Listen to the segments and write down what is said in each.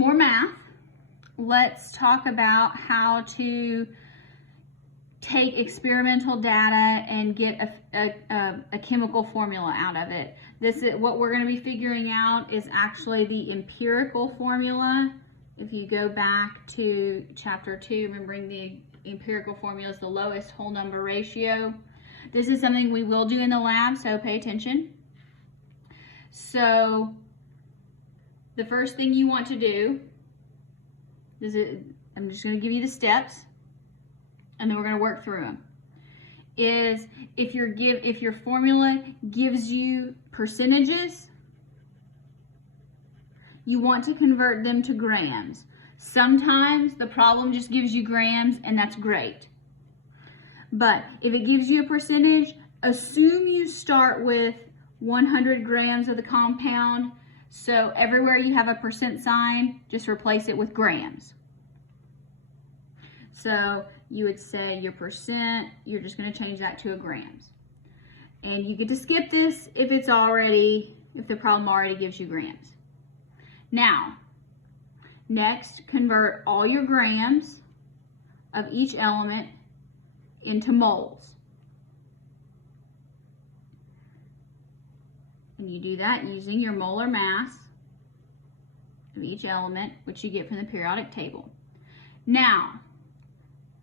more math. Let's talk about how to take experimental data and get a chemical formula out of it. This is what we're going to be figuring out is actually the empirical formula. If you go back to chapter 2, remembering the empirical formula is the lowest whole number ratio. This is something we will do in the lab, so pay attention. So the first thing you want to do is I'm just going to give you the steps, and then we're going to work through them. Is if your formula gives you percentages, you want to convert them to grams. Sometimes the problem just gives you grams, and that's great. But if it gives you a percentage, assume you start with 100 grams of the compound. So everywhere you have a percent sign, just replace it with grams. So you would say your percent, you're just going to change that to a grams. And you get to skip this if the problem already gives you grams. Now, next, convert all your grams of each element into moles. And you do that using your molar mass of each element, which you get from the periodic table. Now,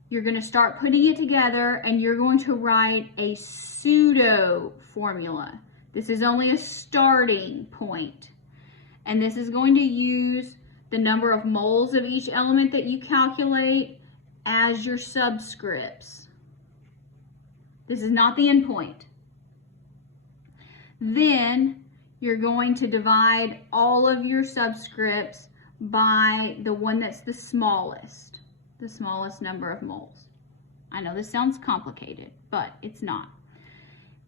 you're going to start putting it together, and you're going to write a pseudo formula. This is only a starting point. And this is going to use the number of moles of each element that you calculate as your subscripts. This is not the end point. Then you're going to divide all of your subscripts by the one that's the smallest number of moles. I know this sounds complicated, but it's not.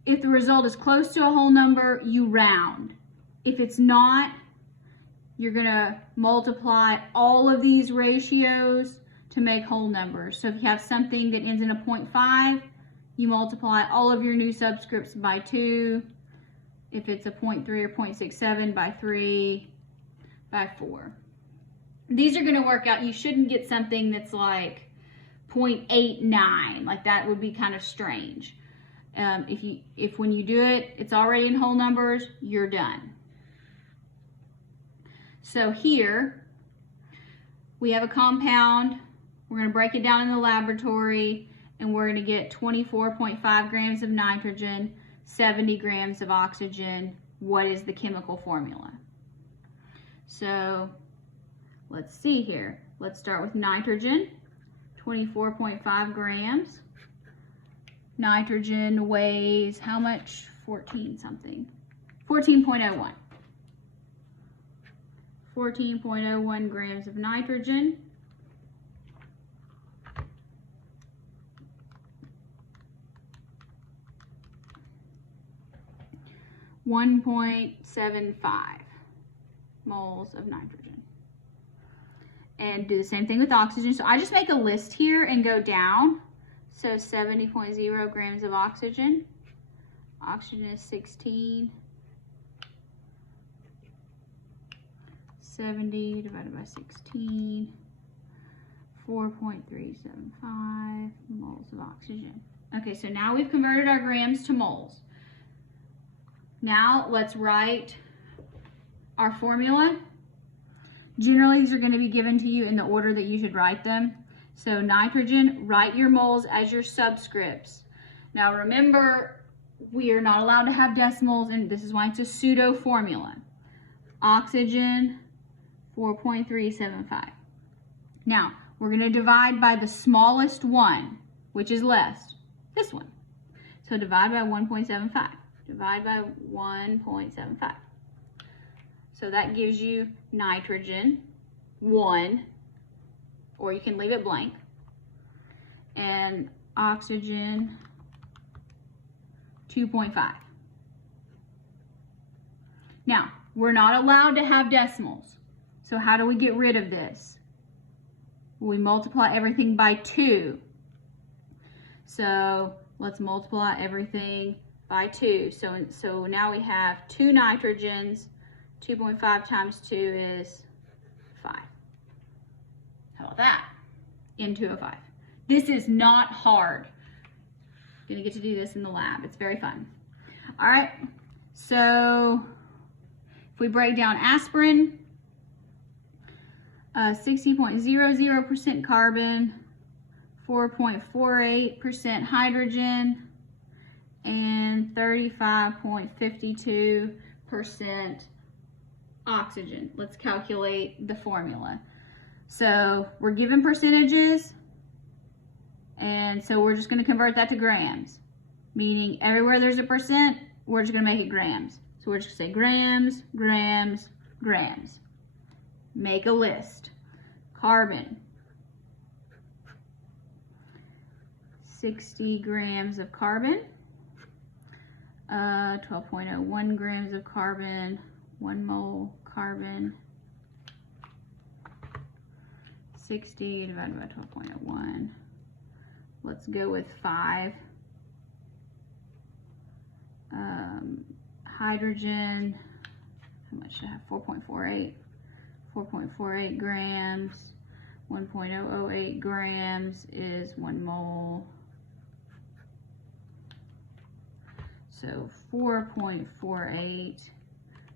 If the result is close to a whole number, you round. If it's not, you're going to multiply all of these ratios to make whole numbers. So if you have something that ends in a 0.5, you multiply all of your new subscripts by 2. If it's a 0.3 or 0.67, by 3, by 4. These are going to work out. You shouldn't get something that's like 0.89. Like that would be kind of strange. If when you do it, it's already in whole numbers, you're done. So here we have a compound. We're going to break it down in the laboratory, and we're going to get 24.5 grams of nitrogen, 70 grams of oxygen. What is the chemical formula? So let's see here. Let's start with nitrogen, 24.5 grams. Nitrogen weighs how much? 14 something. 14.01. 14.01 grams of nitrogen. .75 moles of nitrogen. And do the same thing with oxygen. So I just make a list here and go down. So 70.0 grams of oxygen. Oxygen is 16. 70 divided by 16. 4.375 moles of oxygen. Okay, so now we've converted our grams to moles. Now let's write our formula. Generally, these are going to be given to you in the order that you should write them. So nitrogen, write your moles as your subscripts. Now remember, we are not allowed to have decimals, and this is why it's a pseudo formula. Oxygen, 4.375. Now, we're going to divide by the smallest one, which is less, this one. So divide by 1.75. Divide by 1.75. So that gives you nitrogen, 1, or you can leave it blank, and oxygen, 2.5. Now, we're not allowed to have decimals. So how do we get rid of this? We multiply everything by 2. So let's multiply everything by 2. So now we have 2 nitrogens. 2.5 times 2 is 5. How about that? N2O5. This is not hard. You're gonna get to do this in the lab. It's very fun. All right, so if we break down aspirin, 60.00% carbon, 4.48% hydrogen, and 35.52% oxygen. Let's calculate the formula. So we're given percentages, and so we're just going to convert that to grams, meaning everywhere there's a percent, we're just going to make it grams. So we're just going to say grams, grams, grams. Make a list. Carbon, 60 grams of carbon, 12.01 grams of carbon, 1 mole carbon, 60 divided by 12.01. Let's go with 5. Hydrogen, how much should I have? 4.48. 4.48 grams. 1.008 grams is 1 mole. So 4.48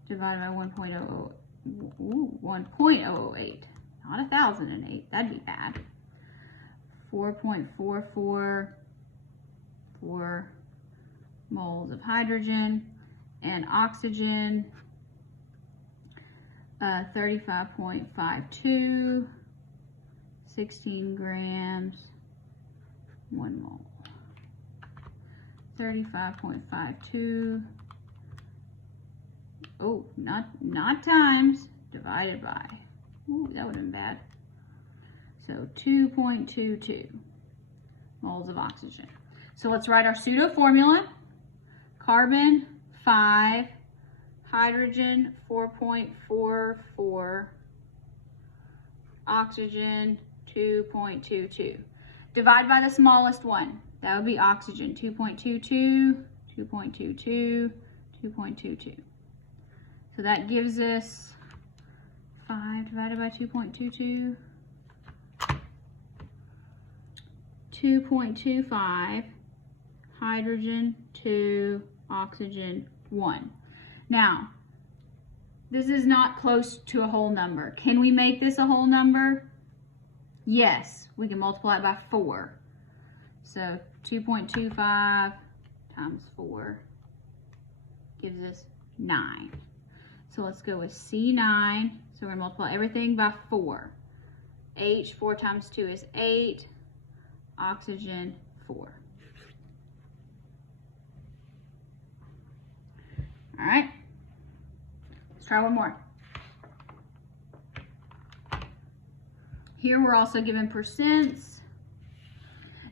divided by 1.008. Not 1,008. That'd be bad. 4.444 moles of hydrogen, and oxygen, 35.52, 16 grams, 1 mole. 35.52. Oh, not times, divided by. Ooh, that would have been bad. So 2.22 moles of oxygen. So let's write our pseudo formula. Carbon 5, hydrogen 4.44, oxygen 2.22. Divide by the smallest one. That would be oxygen, 2.22, 2.22, 2.22. So that gives us 5 divided by 2.22. 2.25, hydrogen 2, oxygen 1. Now, this is not close to a whole number. Can we make this a whole number? Yes, we can multiply it by 4. So 2.25 times 4 gives us 9. So let's go with C9. So we're going to multiply everything by 4. H, 4 times 2 is 8. Oxygen 4. All right, let's try one more. Here we're also given percents.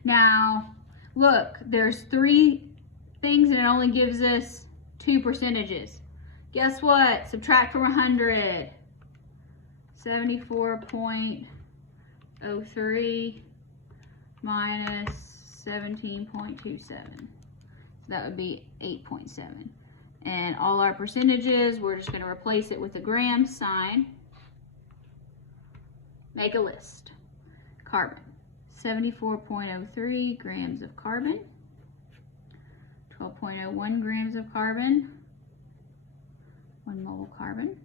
Now, look, there's 3 things and it only gives us 2 percentages. Guess what? Subtract from 100. 74.03 minus 17.27. So that would be 8.7. And all our percentages, we're just going to replace it with a gram sign. Make a list. Carbon, 74.03 grams of carbon, 12.01 grams of carbon, 1 mole carbon,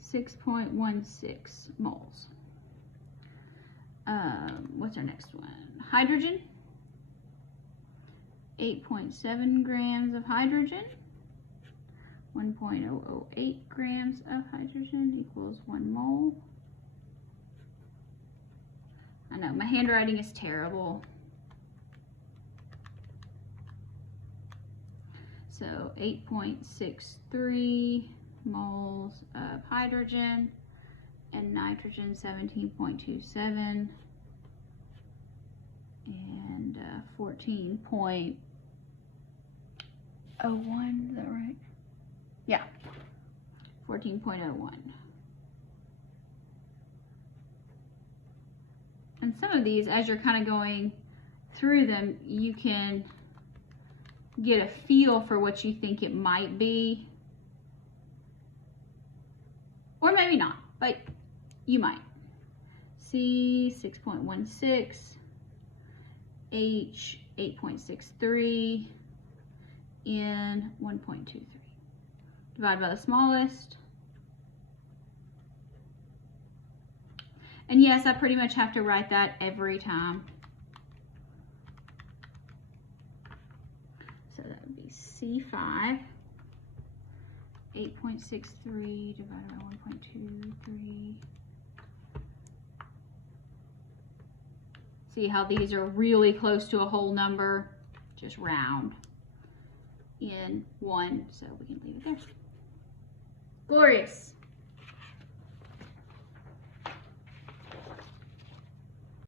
6.16 moles. What's our next one? Hydrogen, 8.7 grams of hydrogen, 1.008 grams of hydrogen equals 1 mole. I know, my handwriting is terrible. So 8.63 moles of hydrogen, and nitrogen 17.27, and 14.01, is that right? Yeah, 14.01. And some of these, as you're kind of going through them, you can get a feel for what you think it might be. Or maybe not, but you might. C, 6.16, H, 8.63, N, 1.23. Divide by the smallest. And yes, I pretty much have to write that every time. So that would be C5, 8.63 divided by 1.23. See how these are really close to a whole number? Just round in 1, so we can leave it there. Glorious.